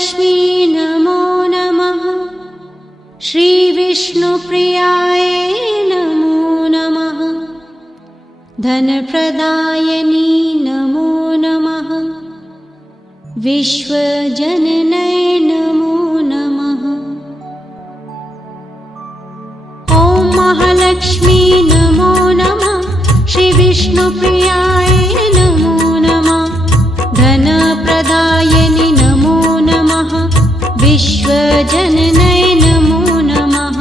महालक्ष्मी नमो नमः। श्रीविष्णुप्रियाय नमो नमः। धनप्रदायिनी नमो नमः। विश्वजननै नमो नमः। ॐ महालक्ष्मी नमो नमः। श्रीविष्णुप्रियाय नमो नमः। धनप्रदायिनी नमो नमः। विश्वजननै नमो नमः।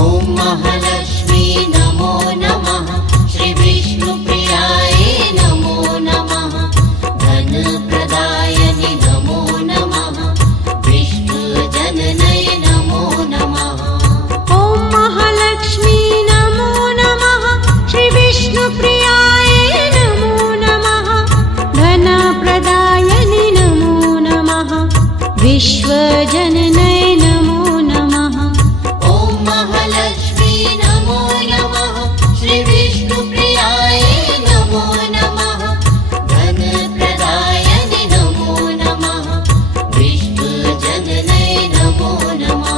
ॐ महालक्ष्मी नमो नमः। श्रीविष्णुप्रियाय नमो नमः। धनप्रदायिनी नमो नमः। विश्वजननै नमो नमः। ॐ महालक्ष्मी नमो नमः। श्रीविष्णुप्रियाय नमो नमः। धनप्रदायिनी नमो नमः। विश्वजननै नमो नमः। ॐ महालक्ष्मी नमो नमः। श्रीविष्णुप्रियाय नमो नमः। धनप्रदायिनी नमो नमः। विश्वजननै नमो नमः।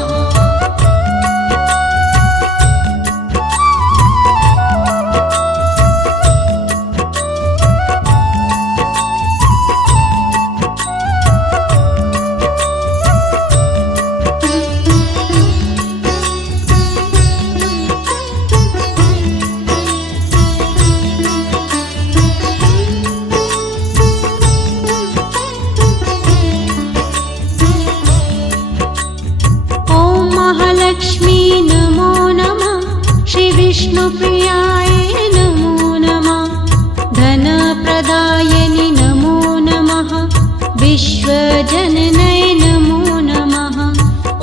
ॐ महालक्ष्मी नमो नमः। श्रीविष्णुप्रियाय नमो नमः। धनप्रदायिनी नमो नमः। विश्वजननै नमो नमः।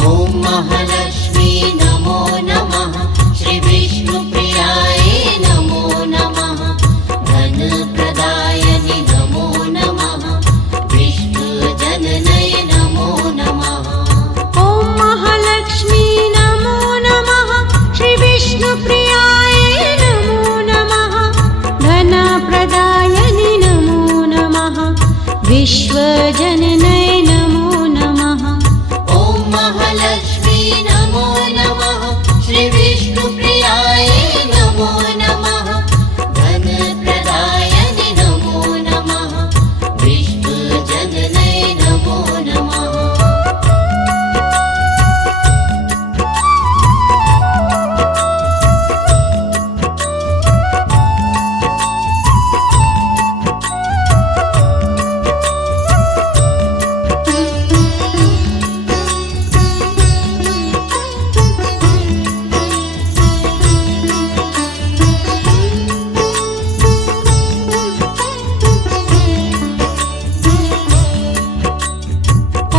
ॐ महालक्ष्मी नमो नमः। श्रीविष्णुप्रियाय नमो नमः। धनप्रदायिनी नमो नमः। विश्वजननै नमो नमः। ॐ महालक्ष्मी नमो नमः। श्रीविष्णुप्रियाय नमो नमः। धनप्रदायिनी नमो नमः। विश्वजननै नमो नमः। ॐ महालक्ष्मी नमो नमः। श्रीविष्णुप्रियाय नमो नमः। धनप्रदायिनी नमो नमः। विश्वजननै नमो नमः।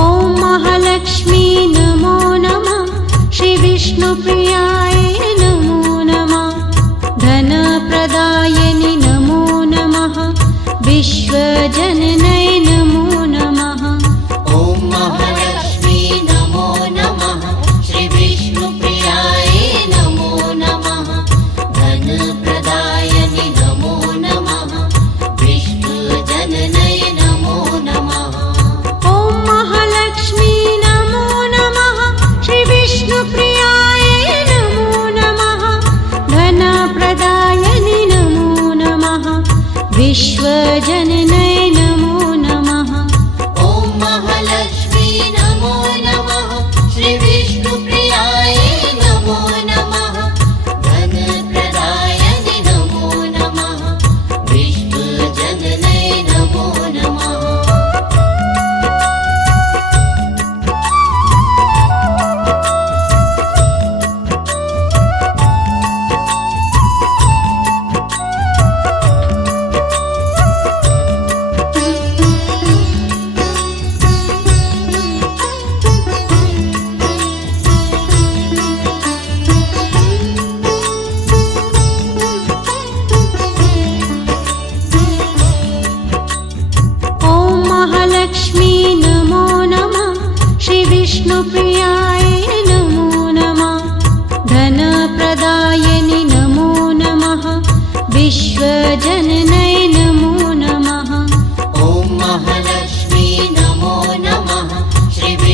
ॐ महालक्ष्मी नमो नमः। श्रीविष्णुप्रियाय नमो नमः। धनप्रदायिनी नमो नमः। विश्वजननै नमो नमः। ॐ महालक्ष्मी नमो नमः। श्रीविष्णुप्रियाय नमो नमः। धनप्रदायिनी नमो नमः। विश्वजननै नमो नमः। ॐ महालक्ष्मी नमो नमः। श्रीविष्णुप्रियाय नमो नमः। धनप्रदायिनी नमो नमः। विश्वजननै नमो नमः। ॐ महालक्ष्मी नमो नमः। श्रीविष्णुप्रियाय नमो नमः। धनप्रदायिनी नमो नमः। विश्वजननै नमो नमः। ॐ महालक्ष्मी नमो नमः। श्रीविष्णुप्रियाय नमो नमः। धनप्रदायिनी नमो नमः। विश्वजननै नमो नमः। ॐ महालक्ष्मी नमो नमः। श्रीविष्णुप्रियाय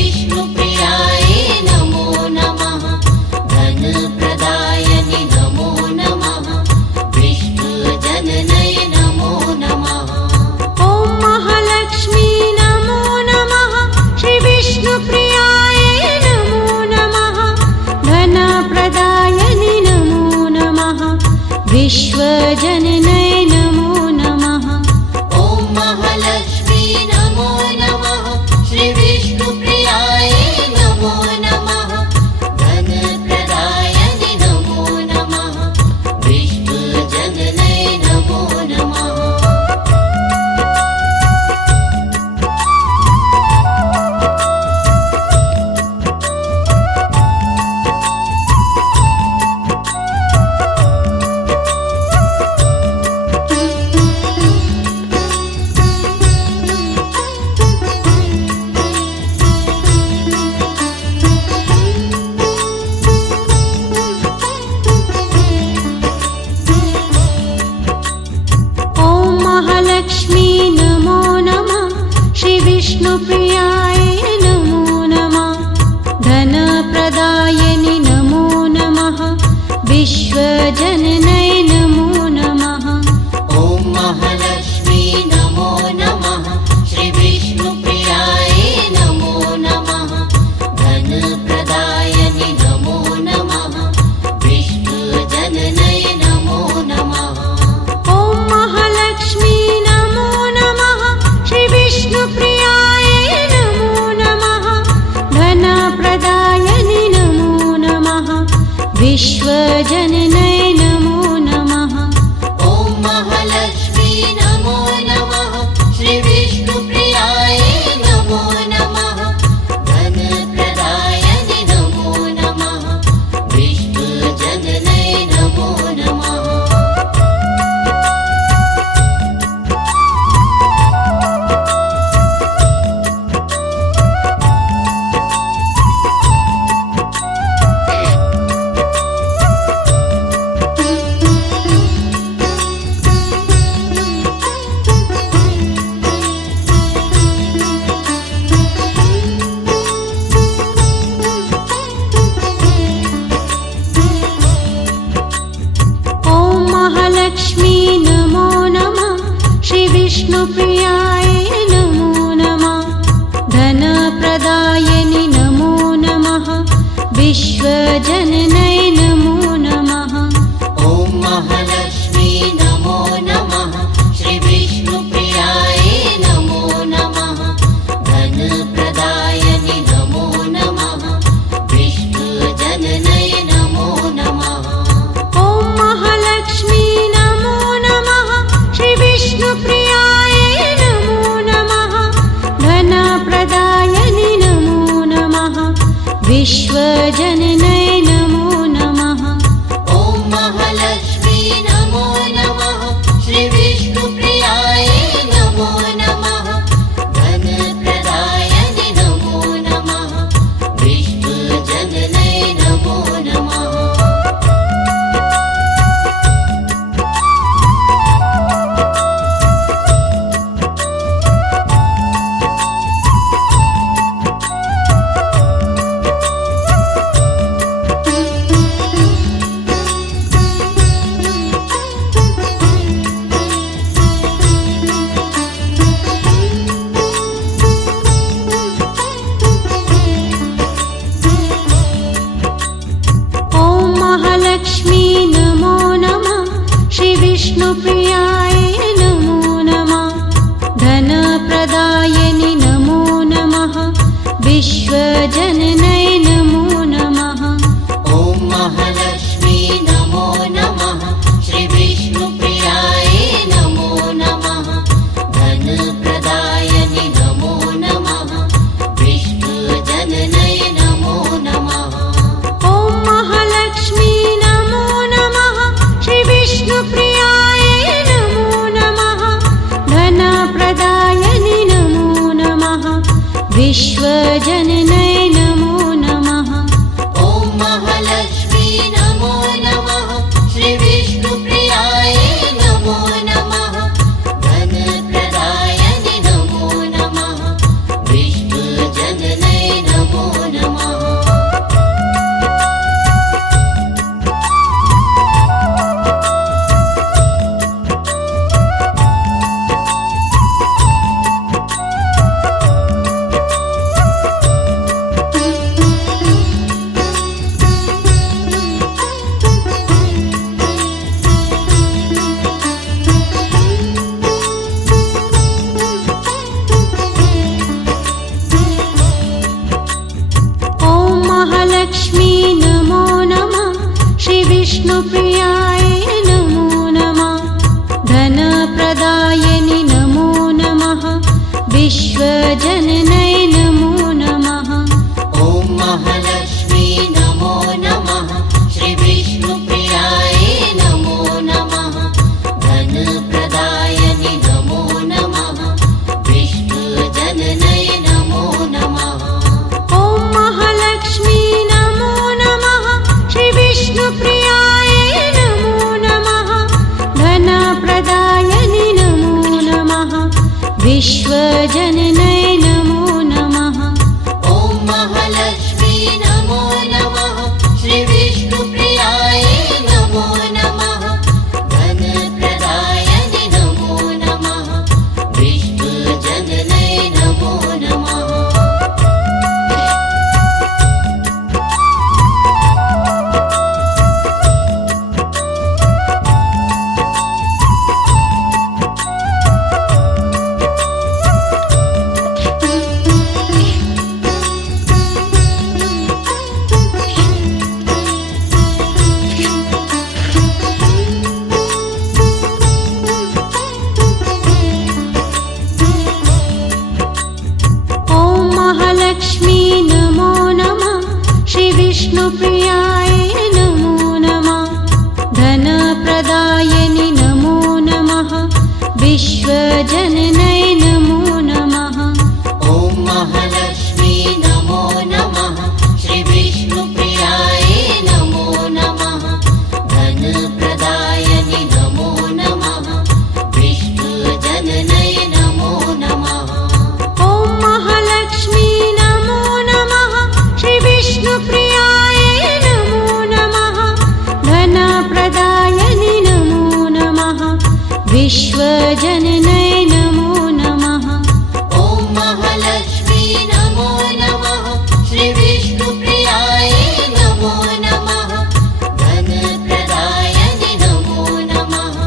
नमो नमः श्रीविष्णुप्रियाय नमो नमः धनप्रदायनि नमो नमः विष्णुजनने नमो नमः ॐ महालक्ष्मी नमो नमः श्रीविष्णुप्रियाय नमो नमः धनप्रदायनि नमो नमः विश्वजननै नमो नमः ॐ महालक्ष्मी नमो नमः श्रीविष्णुप्रियाय नमो नमः धनप्रदायनि नमो नमः विष्णुजननै नमो नमः ॐ महालक्ष्मी नमो नमः श्रीविष्णुप्रियाय नमो नमः धनप्रदायनि नमो नमः विश्वजननै नमो नमः ॐ महालक्ष्मी नमो नमः श्रीविष्णुप्रियाय नमो नमः धनप्रदायनि नमो नमः विष्णुजननै नमो नमः ॐ महालक्ष्मी नमो नमः श्रीविष्णुप्रियाय नमो नमः धनप्रदायनि नमो नमः विश्वजननै नमो नमः ॐ महालक्ष्मी नमो नमः श्रीविष्णुप्रियाय नमो नमः धनप्रदायनि नमो नमः विष्णुजननै नमो नमः ॐ महालक्ष्मी नमो नमः श्रीविष्णुप्रियाय नमो नमः धनप्रदायनि नमो नमः विश्वजननै नमो नमः ॐ महालक्ष्मी नमो नमः श्रीविष्णुप्रियाय नमो नमः धनप्रदायनि नमो नमः विष्णुजननै नमो नमः ॐ महालक्ष्मी नमो नमः श्रीविष्णुप्रियाय नमो नमः धनप्रदायनि नमो नमः विश्वजननै नमो नमः ॐ महालक्ष्मी नमो नमः श्रीविष्णुप्रियाय नमो नमः धनप्रदायनि नमो नमः विष्णुजननै नमो नमः ॐ महालक्ष्मी नमो नमः श्रीविष्णुप्रियाय नमो नमः धनप्रदायनि नमो नमः विश्वजननै नमो नमः ॐ महालक्ष्मी नमो नमः श्रीविष्णुप्रियाय नमो नमः धनप्रदायनि नमो नमः विष्णुजननै नमो नमः महालक्ष्मी नमो नमः श्रीविष्णुप्रियाय नमो नमः धनप्रदायिनि नमो नमः विश्वजननै नमो नमः ॐ महालक्ष्मी नमो नमः श्रीविष्णुप्रियाय नमो नमः धनप्रदायिनि नमो नमः विश्वजननै नमो नमः ॐ महालक्ष्मी नमो नमः श्रीविष्णुप्रियाय नमो नमः धनप्रदायिनि नमो नमः विश्वजननै नमो नमः ॐ महालक्ष्मी नमो नमः श्रीविष्णुप्रियाय नमो नमः धनप्रदायिनि नमो नमः विश्वजननै नमो नमः ॐ महालक्ष्मी नमो नमः श्रीविष्णुप्रियाय नमो नमः धनप्रदायिनि नमो नमः विश्वजननै नमो नमः ॐ महालक्ष्मी नमो नमः श्रीविष्णुप्रियाय नमो नमः धनप्रदायिनि नमो नमः विश्वजननै नमो नमः ॐ महालक्ष्मी नमो नमः श्रीविष्णुप्रियाय नमो नमः धनप्रदायिनि नमो नमः विश्वजननै नमो नमः ॐ महालक्ष्मी नमो नमः श्रीविष्णुप्रियाय नमो नमः धनप्रदायिनि नमो नमः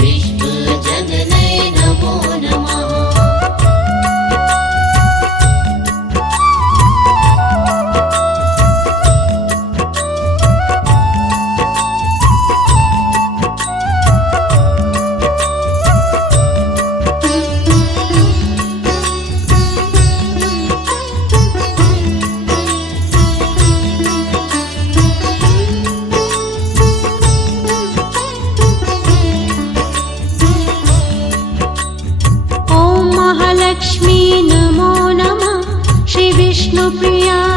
विश्वजननै नमो नमः ॐ महालक्ष्मी नमो नमः श्रीविष्णुप्रियाय